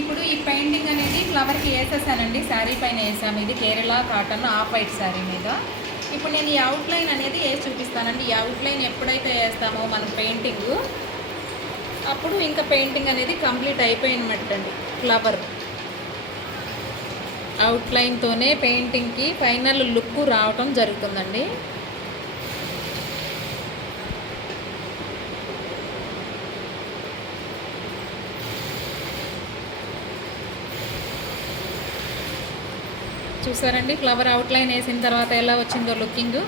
ఇప్పుడు ఈ పెయింటింగ్ అనేది ఫ్లవర్కి వేసేసానండి, శారీ పైన వేసాము. ఇది Kerala cotton off white sari మీద. ఇప్పుడు నేను ఈ అవుట్లైన్ అనేది వేసి చూపిస్తానండి. ఈ అవుట్లైన్ ఎప్పుడైతే వేస్తామో మనం పెయింటింగ్, అప్పుడు ఇంకా పెయింటింగ్ అనేది కంప్లీట్ అయిపోయినట్టండి. ఫ్లవర్ అవుట్లైన్తోనే పెయింటింగ్కి ఫైనల్ లుక్ రావటం జరుగుతుందండి. చూసారండి ఫ్లవర్ అవుట్లైన్ వేసిన తర్వాత ఎలా వచ్చిందో లుకింగ్.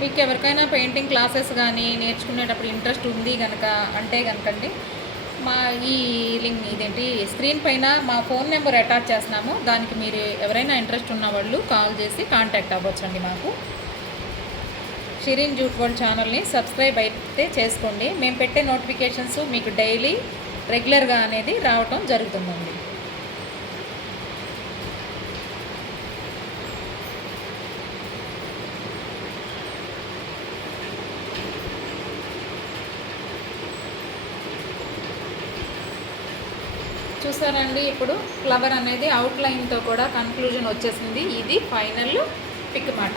మీకు ఎవరికైనా పెయింటింగ్ క్లాసెస్ కానీ నేర్చుకునేటప్పుడు ఇంట్రెస్ట్ ఉంది కనుక కనుకండి, మా ఈ లింక్ ఇదేంటి స్క్రీన్ పైన మా ఫోన్ నెంబర్ అటాచ్ చేస్తున్నాము. దానికి మీరు ఎవరైనా ఇంట్రెస్ట్ ఉన్న వాళ్ళు కాల్ చేసి కాంటాక్ట్ అవ్వచ్చండి. మాకు షిరీన్ జూట్ వరల్డ్ ఛానల్ని సబ్స్క్రైబ్ అయితే చేసుకోండి. మేము పెట్టే నోటిఫికేషన్స్ మీకు డైలీ రెగ్యులర్గా అనేది రావటం జరుగుతుందండి. చూసారండి ఇప్పుడు ఫ్లవర్ అనేది అవుట్లైన్తో కూడా కన్క్లూజన్ వచ్చేసింది. ఇది ఫైనల్ పిక్ మాట.